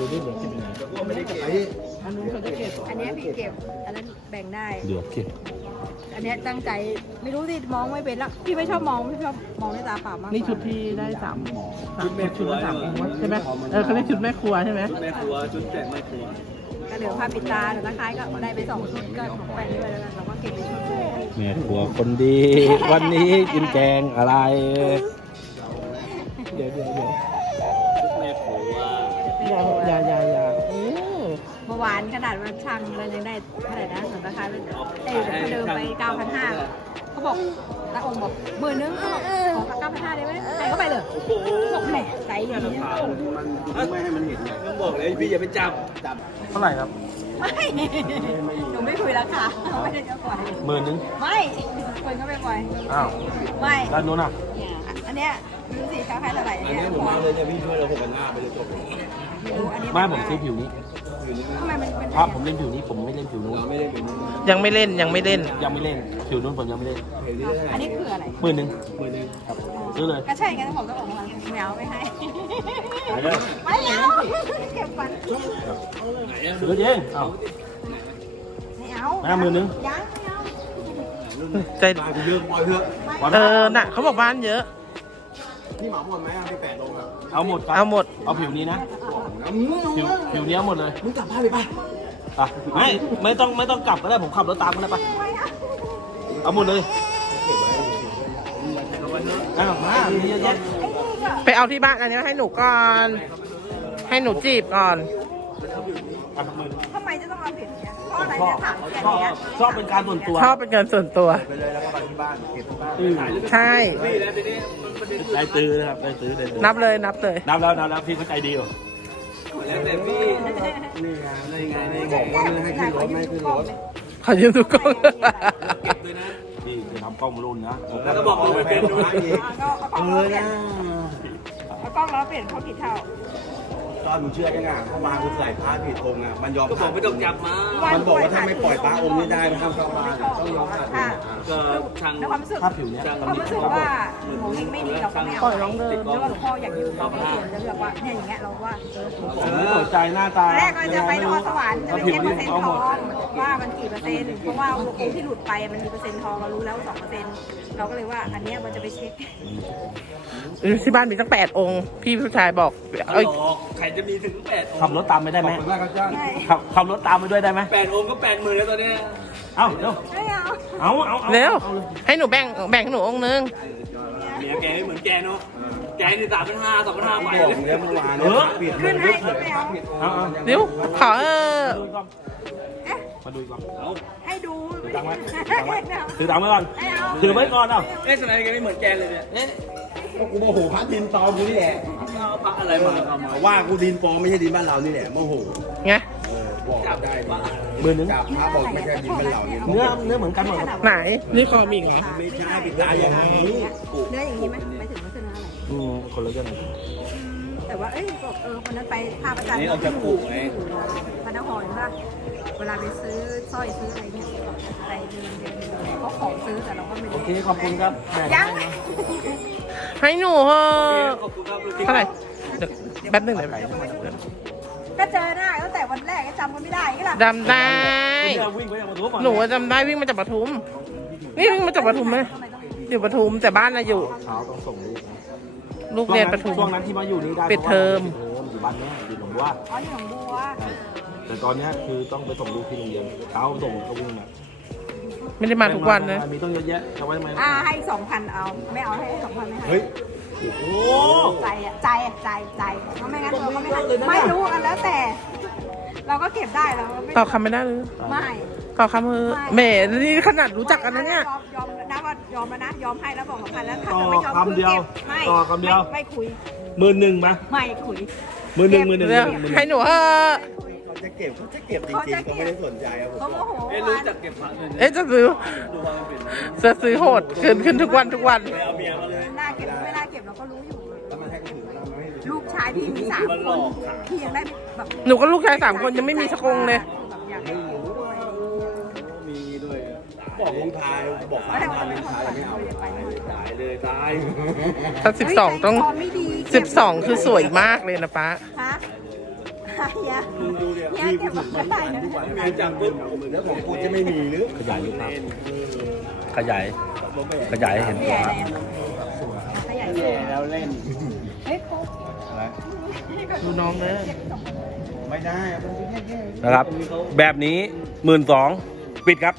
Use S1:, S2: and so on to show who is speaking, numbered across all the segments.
S1: นี่เหลือเก็บยังไง
S2: ไม่ได้เก็บ
S1: อันนู้นเขาจะเก็บ
S3: อันนี้พี่เก็บอันนั้นแบ่งได้
S1: เหลือเก็บ
S3: อันนี้ตั้งใจไม่รู้สิมองไม่เป็นแล้วพี่ไม่ชอบมองพี่ชอบมองด้วยตาเปล่ามากกว่า
S1: นี่ชุดที่ได้3ชุดละ3องค์วะใช่ไหมเขาเรียกชุดแม่ครัวใช่ไหม
S2: ชุดแม่ครัวชุดแจกแม่ครัว
S3: ก็เหลือผ้าปิดตาแต่ตะไคร้ก็ได้ไป2 ชุดก็ของแฟนด้วยแล้วกันเราก็เก็บไปชุดเลย
S1: แม่ครัวคนดี วันนี้กินแกงอะไร เดี๋ยว
S2: ชุดแม่ครัว
S1: อย่า
S3: เมื่อวานขนาดว่าช่างมันยังได้เท่าไหร่นะของตะไคร้เดิมไป 9,500เขาบอกตาองค์บอก10,000เขาบอกขอ9,500ได้ไหมใส่เข้าไปเลยบอกแหมใส่อย่างนี้
S2: มันไม่ให้มันเห็นต้องบอกเลยพี่อย่าไปจับ
S1: เท่าไหร่ครับ
S3: ไม่หนูไม่คุยราคาไม่ได้จะปล่อย
S1: 10,000
S3: ไม่คนก็ไม่ปล่อย
S1: อ้าว
S3: ไม่
S1: ด้านนู้นอ่ะ
S3: อันเนี้ยดูสิเขาให้เท่าไหร่
S2: อัน
S3: เนี่ย
S2: นี้ผมมาเลยเนี่ยพี่ช่วยเรา6,500ไปเลยจบ
S3: อันนี้
S1: ไม่ผมซื้อผิวนี้
S3: ทำไมมันเป็น
S1: เพราะผมเล่นผิวนี้ผมไม่เล่นผิวนู้น
S2: เราไม่ได้เป็น
S4: ยังไม่เล่นยังไม่เล่น
S1: ยังไม่เล่นผิวนู้นผมยังไม่เล่น
S3: อันนี้คืออะไร
S1: 10,000
S2: 10,000
S1: ครับซื้อเลย
S3: ก็ใช่ไงผมต้องบอกว่าไม่เอาไม่ให้
S1: ขายเลย
S3: ไม่เอาเก็บก่อน
S1: ซื้อเองเอา
S3: ไม่เอา
S1: ไม่เอา10,000
S3: ยังไม่เอา
S4: ใจ
S2: ตายไปเยอะปล่อยเถอะ
S4: น่ะเขาบอกบ้านเยอะ
S2: พี่หมาหมดไหมพี่8 ลงอ่ะ
S1: เอาหมดครับ
S4: เอาหมด
S1: เอาผิวนี้นะผิวนี้เอาหมดเลย
S2: มึงกลับบ้านเลยป่ะ
S1: อ่ะไม่ต้องกลับก็ได้ผมขับรถตามก็ได้ปะเอาหมดเลยได้หรอกนะมีเยอะแยะ
S4: ไปเอาที่บ้านอันนี้ให้หนูก่อน ให้หนูจีบก่อน
S1: อ่ะ10,000
S3: ทำไมจะต้องเอาผิดเนี่ยเพราะอะไร
S1: ชอ
S3: เนี่
S1: บ
S3: ยถามแค่
S1: ชอบ
S3: เนี้ย
S1: ชอบเป็นการส่วนตัว
S4: ชอบเป็นเงินส่วนตัว
S2: ไปเลยแล้วก็ไปที่บ้านเก็บที่บ้าน
S4: ใช่
S2: พี่แล้วทีนี้มันเป็น
S1: ได้ซื้อนะครับได้ซื้อ
S4: นับเลยนับเลย
S1: นับแล้วพี่เข้าใจดีอยู่
S2: แล้วแต่พี่นี่ไงนี่บอกว่าไม่ให้ขึ้นรถไม่ให้ขึ้นรถ
S4: ขอยืมดูกล้อง
S2: เก็บด้วยนะ
S1: พี่จะทำกล้องรุ่นนะ
S2: แล้วก็บอกว่าไม่เป็นด้วยอีก
S3: ก็เอากล้องล้อเปลี่ยนเอากล้องล้อเปลี่ยนเขาผิดเท่า
S2: ตอนมึงเชื่อยังไงเขามาคือใส่ผ้าผิดองค์อ่ะมันยอม
S5: ก็บอกไม่ต้องจับมา
S2: มันบอกว่าถ้าไม่ปล่อยป้าองค์นี้ได้มันห้ามเข้าบ้านต้องยอมขาด
S3: ค่ะ
S5: ก็ทาง
S3: ในความรู้สึก
S1: ถ้าผิวเนี้ย
S3: ความรู้สึกว่าหมูเองไม่ดีเราก็ไม่เอาแล้วหลวงพ่ออยากอยู่เราก็ควรจะเลือกว่าเนี่ยอย่างเงี้ยเราว่า
S1: ผมไม่สนใจหน้าตา
S3: ตอนแรกก็จะไปนครสวรรค์จะไปเช็คเปอร์เซ็นต์ทองว่ามันกี่เปอร์เซ็นต์เพราะว่าองค์ที่หลุดไปมันมีเปอร์เซ็นต์ทองเรารู้แล้ว2%เราก็เลยว่าอันเนี้ยมันจะไปเช็ค
S4: ที่บ้านมีตั้ง8 องค์ พี่ผู้ชายบอก
S5: ห
S4: เอ้ย
S5: ลอกใครจะมีถึง8 อง
S1: ขับ
S5: ค์
S1: รถตามไปได้ไหม
S2: ขอบคุณมากครับจ้า
S3: ใช่
S1: ขับรถตามไปด้วยได้ไหม
S5: 8 องค์ก็ 80,000แล้วตอนเนี้ย
S1: เอ้าเร็ว
S3: ไม่เอา
S1: เอา
S4: เร็ว ให้หนูแบ่งให้หนูองค์นึง
S5: เมียแกไม่เหมือนแกเนาะแกนี่3,500 2,500ไป
S2: บอก
S5: เลย
S2: แล้วเมื่อวานเนี่ยปิด
S3: ขึ้นให้ก็ไม่เอา
S1: เอาเอา
S4: เร็วขอ
S1: มาดูก่อน
S5: เอา
S3: ให้ดู
S1: ถือตังค์ไว้
S3: ไม่เอา
S1: ถือตังค์ไว้ก่อน
S3: ไม่เอา
S1: ถือไว้ก่อนเอ้า
S5: เอ๊ะทำไมแกไม่เหมือนแกเลยเนี่ยเอ๊ะ
S2: กูโมโหพระดินปลอมกูนี่แหละ
S5: เอาพระอะไรมาเอามา
S2: ว่ากูดินปลอมไม่ใช่ดินบ้านเรานี่แหละโมโห
S4: ไง
S2: บอกได้ดิ
S1: 10,000
S2: จับพระบอกไม่ใช่ดินบ้านเราเนี่ย
S1: เนื้อเหมือนกันหมดครับ
S4: ไหน นี่คอมีอีกเหรอ
S2: ไม่ใช่ปิดตาอย่างนี้
S3: เนื้ออย่างนี้ไหมไม่ถึงว่าคือเนื้ออะไร
S1: คนละเรื่อง
S3: แต่ว่าเอ้ยบอกคนนั้นไปพาประจัน
S5: นี่เราจะปลูกไง
S3: พนักงานป่ะเวลาไปซื้อสร้อยซื้ออะไรเนี่ยไปเดินก็ของซื้อแต่เราก็ไม่
S1: โอ
S3: ได้
S1: เคขอบคุณครับแบ่ง
S3: ยัง
S4: ให้หนูเถอะ
S5: ขอบคุณครับลูกที่
S4: เท่าไหร่เดี๋ยวแป๊บนึงเดี๋ยว
S3: ก็เจอหน้าตั้งแต่วันแรกก็จำกันไม่ได้ก็ล่ะ
S4: จำได้
S1: วิ่งไปอย่างมาดูก่อน
S4: หนูจำได้วิ่งมาจากปทุม นี่วิ่งมาจากปทุมไหมอยู่ปทุมแต่บ้านน่ะอยู่
S1: เช้าต้องส่งลูก
S4: ลูกเรียนปทุม
S1: ช่วงนั้นที่มาอยู่นี่ได้
S4: ปิดเทอม
S1: อยู่บ้านแม่อยู่หนองบัว
S3: อ๋ออยู่หนองบัว
S1: แต่ตอนนี้คือต้องไปส่งลูกที่โรงเรียนเช้าส่งก็วิ่งมา
S4: ไม่ได้มาทุกวันนะ
S1: มีต้องเยอะแยะจะไว้ทำไม
S3: ให้2,000เอาไม่เอาให้2,000ไม่ให้
S2: เฮ้ย
S1: โอ้
S3: ใจอ่ะใจเพราะไม่งั้นเราก็ไม่ให้ไม่รู้กันแล้วแต่ เราก็เก็บได้เราไม่
S4: ตอบคำไม่ได้เลย
S3: ไม่
S4: ตอบคำมือแหมนี่ขนาดรู้จักกันนะเนี่ย
S3: ยอมนะว่ายอมแล้วนะยอมให้แล้วบอก2,000แล้วถ้า
S1: ต่อ
S3: จะไม่ยอม
S1: คำเดียว
S3: ไม่
S1: ต่อคำเดียว
S3: ไม่คุย
S1: 10,000มา
S3: ไม่คุย
S4: เร็วให้หนูเถอะ
S2: เขาจะเก็บจริงๆเขาไม่ได้สนใจครับผม
S3: เขาโมโห
S5: เอ๊ะรู้จักเก็บผักเลย
S4: เอ๊ะจะซื้อ
S5: ดูว่ามันเป็น
S4: จะซื้อโหดขึ้นทุกวัน
S5: ไปเอาเมียมาเลย
S3: น่าเก็บไม่น่าเก็บเราก็รู้อยู่
S2: แล้วมันให้คนอื่นแล้วมันไม่ให้
S3: ลูกชายพี่มี3 คนพี่ยังได้แบบ
S4: หนูก็ลูกชาย3 คนยังไม่มีสักองค์เลย
S3: แบบอยากให้อยู่ด้วย
S2: มีด้วยบอกลงทายบอก
S3: ก็แต่ว่า
S2: 3,000
S3: ไม่
S2: ลง
S3: ขอ
S2: ทาย
S3: ฝัน
S2: ไม่เอา
S3: ไม่ได้ไปไม่ได้ไป
S5: ตายเลยตาย
S4: ถ้า12 ต้อง
S3: ไม่ดี
S4: 12 คือสวยมากเลยนะป้า
S3: ฮะอะ
S2: มึงดูเดี๋ยว
S3: เนี่ยเก็บมาได้นะ
S2: งานจับปุ๊บแล้วของกูจะไม่มีหรือ
S1: ขยายรูปภาพขยายให้เห็น
S3: ข
S1: ตัวย
S3: าย
S1: ภาพ
S3: ขยาย
S2: แย่แล้วเล่น
S3: เฮ้ยโค้
S4: ดูน้องเลย
S2: ไม่ได้
S1: นะครับ แบบนี้12,000ปิดครับ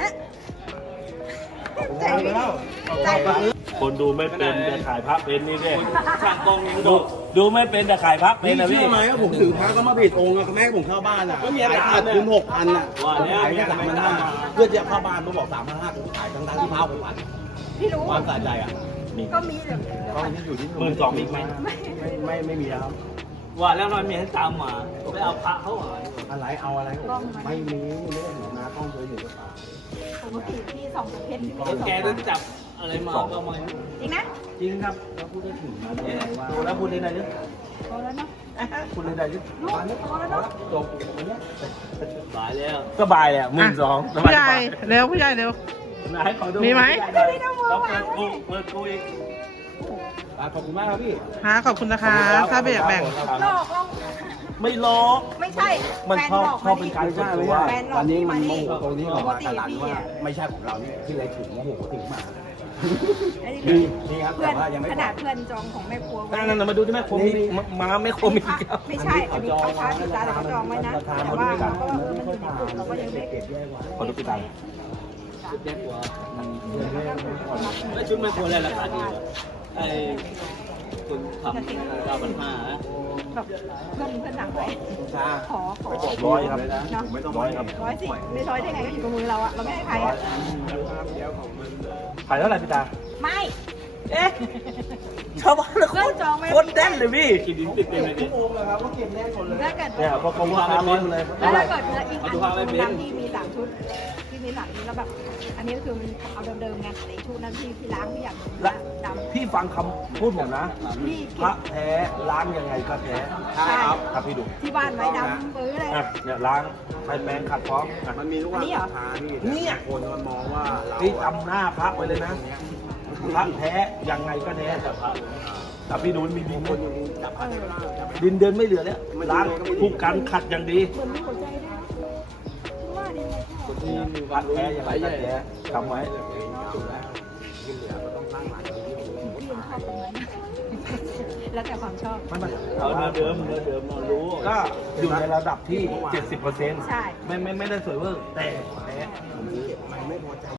S3: ใจไม่ดีใจไม่ดี
S1: คนดูไม่เป็นแต่ขายพระเป็นนี่เนี่ย
S5: ช่างกองยังบ
S1: ดู
S5: อก
S1: ดูไม่เป็นแต่ขายพระเป็น
S2: พี่
S1: นะ
S2: เชื่
S1: พี่
S2: อไหมว่าผมถือพระก็มาผิดองค์อะเขาไม่ให้ผมเข้าบ้านอ่ะขายขาดทุน6,000อ่ะ
S5: ว่าแล้ว
S2: ขายแค่3,500เพื่อจะเข้าบ้านเขาบอก3,500ผมขายทั้งที่พระ6,000
S3: พี่รู้
S2: ความสะใจอ่ะ
S3: ก็มีแบบ
S2: ก็ที่อยู่ที่
S1: 12,000อีกไหม
S2: ไม่มีแล้ว
S5: ว่าแล้วนอนเมียตามมาไปเอาพระเขาหาย
S2: อะไรเอาอะไรไม่มีไม่ได้ถือมากล้องเคยอยู่กับตา
S3: ปกติพี่ส่องเพชรพี่ไม่
S5: แล้ว
S3: ได้
S5: แก
S3: ส่
S5: ต้
S3: อ
S5: อง งจับอะไรมาก็ไม่
S3: จริงนะ
S2: จริงครับแล้วพูดได้ถึงมาเลยว่า
S1: ดูแล้วพูดได้ไหนดิ
S3: โตแล้วเนาะ
S1: พูดได้ไหนดิ
S3: ลูกโตแล้วเนาะ
S2: จบวันนี้
S5: ตายแล้ว
S1: สบายเลย12,000สบา
S4: ผู้
S1: ย
S4: ใหญ่เร็วผู้ใหญ่เร็ว
S1: ไหนขอดู
S4: มีไหม
S1: เราเปิดกูอีก
S2: ขอบคุณมากครับพี่
S4: ค่ะขอบคุณนะคะ ถ้าไม่อยากแบ่ง
S3: หลอกเรา
S1: ไม่ลอก
S3: ไม่ใช่
S1: มัน
S3: แฟ
S1: ชอบ
S3: หลอก
S1: ชอบเป็นการส่วนตัว
S3: แฟนหลอก
S2: วันนี้
S3: พี่
S2: มั
S3: มาน
S2: โม
S3: นี่
S2: โหตรงนี้
S3: ป
S2: ของ
S3: กติ
S2: ตลาด
S3: พี่
S2: ว่า
S3: อ่ะ
S2: ไม่ใช่ของเรานี่ที่เลยถึงโมโหถึงมา
S3: ไอ้
S2: นี่
S3: นี่
S2: นี่ครับ
S3: เพื่
S2: แต่
S3: อน
S2: ว่ายังไม่
S3: ขนาดเพื่อนจองของแม่ครัวไว้
S1: นั่นมาดูที่แม่ครัวมีมาแม่ครัวมี
S3: พระไม่ใช่ อันนี้เขาค้าติดตาแต่เขาจองไว้นะ แต่ว่าเราก็มันอยู่ในกลุ่มเราก็ยังไม่
S2: เก็บแย่กว่า
S1: ขอดูปีตัง
S5: เจ็บกว่าแล้วชุดไม่ควรอะไรราคาดีวะไอ้คุณทำ9,500นะ
S3: แบบเพื่อนสั่งไว้ขอ
S1: 100ครับ
S3: เนาะ
S1: 100ครับ
S3: ร้อยสิไม่ร้อยได้ไงก็อยู่กับมือเราอะเราไม่ให้ใครอะ
S1: ขายเท่าไหร่พี่ตา
S3: ไม่
S1: เอ๊ะชาวบ้านโคตรโคตรแน่นเลยพี่
S5: กินดินติดเต็มเลยดิ
S2: โอ่งนะครับก็เก็บแน่คนเลย
S3: ถ้าเกิด
S1: เนี่ยพอเขาว่าร้อนเลย
S3: แล้วถ้าเกิดเนื้ออีกอันนึงที่มี3ชุดที่มี3ชุดแล้วแบบอันนี้ก็คือมันเอาเดิมๆไงแต่อีกชุดนั้นที่ล้างที่อย่างดำ
S1: พี่ฟังคำพูดผมนะ
S3: พี่
S1: พระแท้ล้างยังไงก็แท้
S3: ใช่
S1: ครับพี่ดู
S3: ที่บ้านไว้ดำปื้อเลย
S1: อ่ะเนี่ยล้างใช้แปรงขัดพร้อมอ่ะ
S2: มันมีลูกค้าทานี่คนมันมองว่าเรา
S1: พี่จำหน้าพระไว้เลยนะพระแท้ยังไงก็แท้แต่พระแต่พี่ดูมันมีดิน
S2: คนยังจับอะไรไม่ได้จับ
S1: ดินเดินไม่เหลือแล้วล้างทุกกันขัดอย่างดี
S3: เหมือนมีหัวใจด้วยว่าดีไหม
S2: คนที่มี
S1: พระแท้ยังไงก็แท้จำไว้
S2: จุดแล้วที่เหลือก็ต้องตั้งหลักที่
S3: พี่ยังชอบตรงนั้นแล้วแต่ความชอบ
S1: ไม่
S5: เอาเนื้อเดิมเรารู้
S1: ก็อยู่ในระดับที่ 70%
S3: ใช่
S1: ไม่ได้สวยเวอร์แต่แท้
S2: มันไม่พอใจ